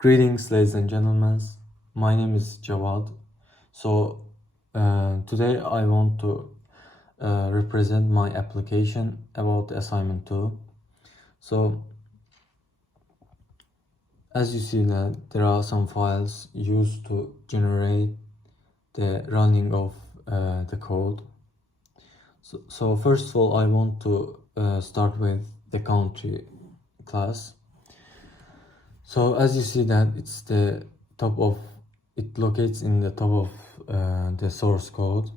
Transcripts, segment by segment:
Greetings, ladies and gentlemen. My name is Jawad. Today I want to represent my application about assignment 2. So, as you see that there are some files used to generate the running of the code. So first of all, I want to start with the country class. So as you see that it locates in the top of the source code.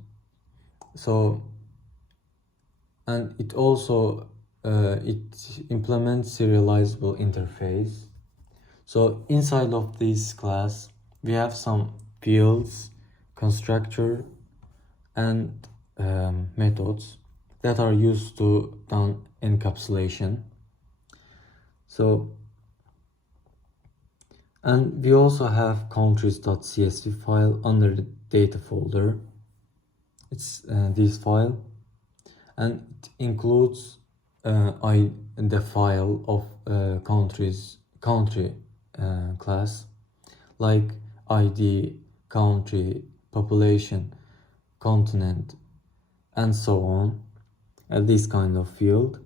And it also it implements serializable interface. So inside of this class, we have some fields, constructor, and methods that are used to done encapsulation. And we also have countries.csv file under the data folder. It's this file, and it includes the file of country class, like ID, country, population, continent, and so on, this kind of field.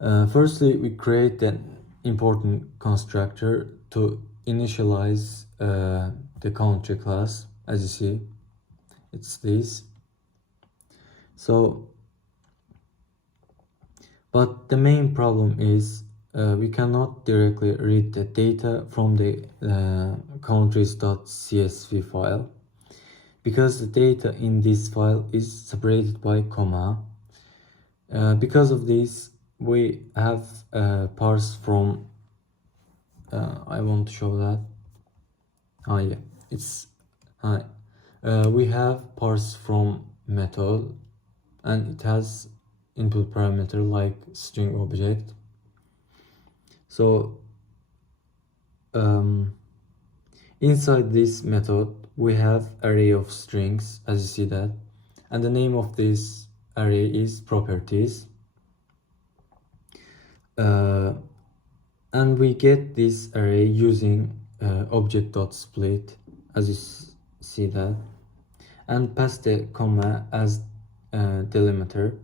Firstly, we create an important constructor to initialize the country class. As you see, it's this. But the main problem is we cannot directly read the data from the countries.csv file, because the data in this file is separated by comma. Because of this, we have parse from I want to show that. We have parse from method, and it has input parameter like string object. So inside this method, we have array of strings, as you see that, and the name of this array is properties. And we get this array using object.split, as you see that, and pass the comma as delimiter.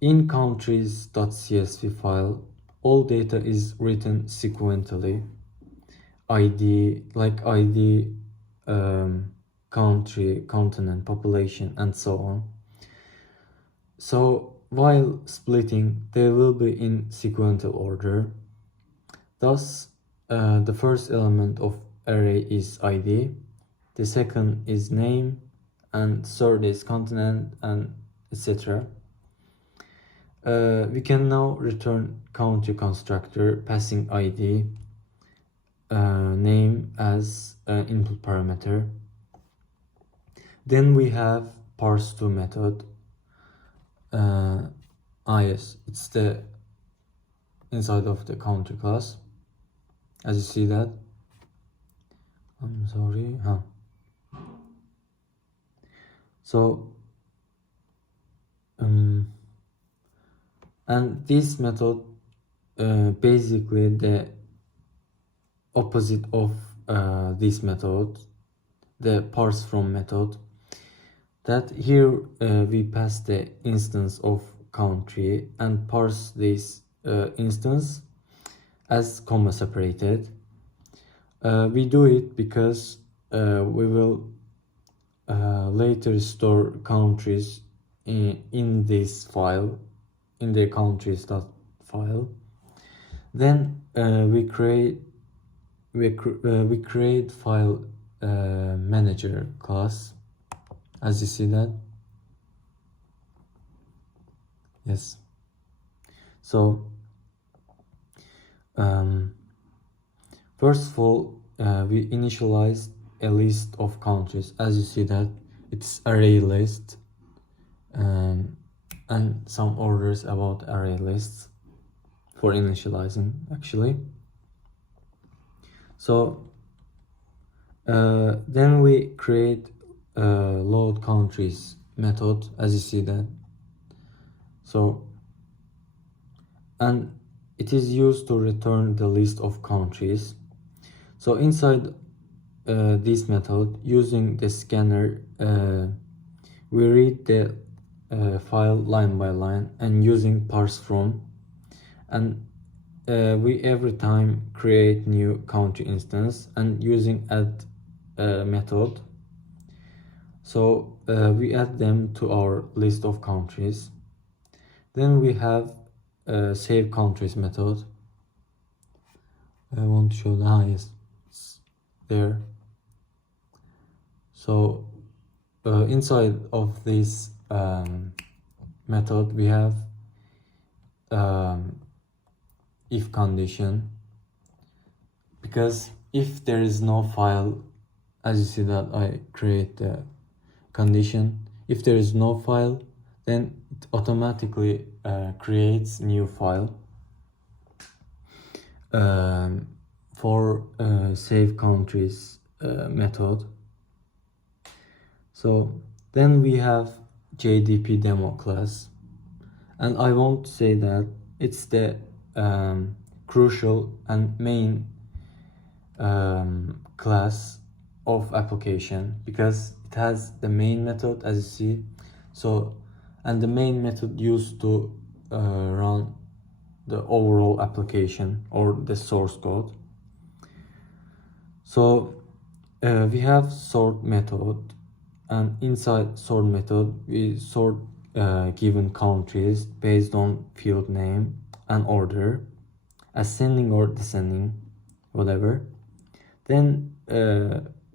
In countries.csv file, all data is written sequentially. ID, country, continent, population, and so on. So while splitting, they will be in sequential order. Thus, the first element of array is ID, the second is name, and third is continent, and etc. We can now return country constructor passing ID, name as input parameter. Then we have parse2 method. Yes, it's the inside of the country class, as you see that. I'm sorry. And this method basically the opposite of this method, the parse from method, that here we pass the instance of country and parse this instance as comma separated. We do it because we will later store countries in this file, in the countries.file. Then we create file manager class, as you see that. Yes. So first of all, we initialize a list of countries. As you see that, it's array list, and some orders about array lists for initializing actually. So then we create load countries method, as you see that. So, and it is used to return the list of countries. So inside this method, using the scanner, we read the file line by line and using parse from, and we every time create new country instance and using add method. So we add them to our list of countries. Then we have save countries method. I want to show the highest there. So inside of this method we have if condition, because if there is no file, as you see that I create the condition, if there is no file, then it automatically creates new file for save countries method. So then we have JDP demo class, and I want to say that it's the crucial and main class of application, because it has the main method, as you see. So, and the main method used to run the overall application or the source code. So we have sort method, and inside sort method we sort given countries based on field name and order, ascending or descending, whatever. Then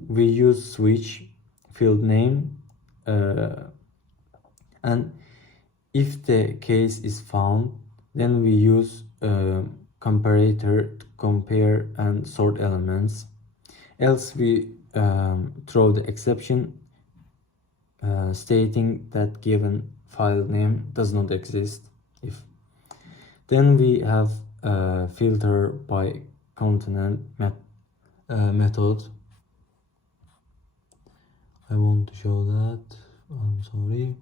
we use switch field name, and if the case is found, then we use comparator to compare and sort elements, else we throw the exception stating that given file name does not exist. If then we have filter by continent method. I want to show that, I'm sorry.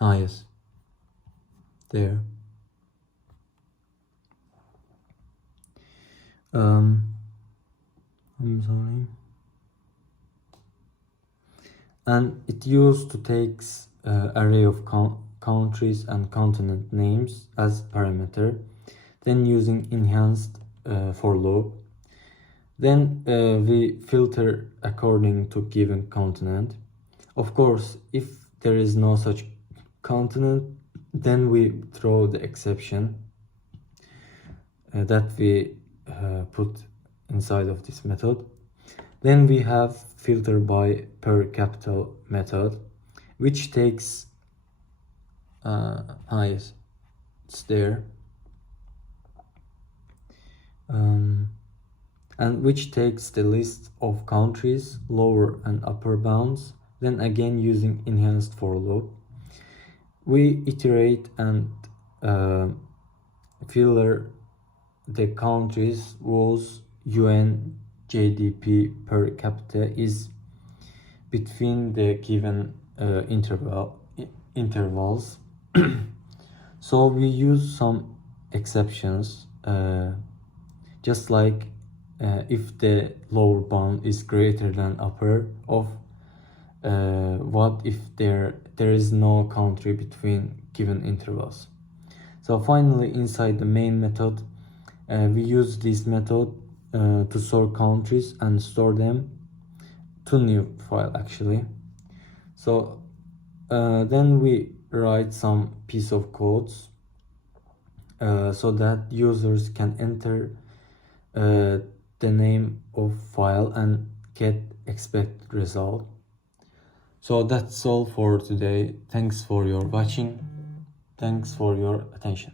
Yes, there. I'm sorry. And it used to takes array of countries and continent names as parameter, then using enhanced for loop. Then we filter according to given continent. Of course, if there is no such continent, then we throw the exception that we put inside of this method. Then we have filter by per capital method, which takes yes, it's there, and which takes the list of countries, lower and upper bounds. Then again, using enhanced for loop, we iterate and filter the countries whose UN JDP per capita is between the given intervals. So we use some exceptions, just like if the lower bound is greater than upper of what if there is no country between given intervals. So finally, inside the main method, we use this method to sort countries and store them to new file actually. So then we write some piece of codes so that users can enter the name of file and get expected result. So that's all for today. Thanks for your watching. Thanks for your attention.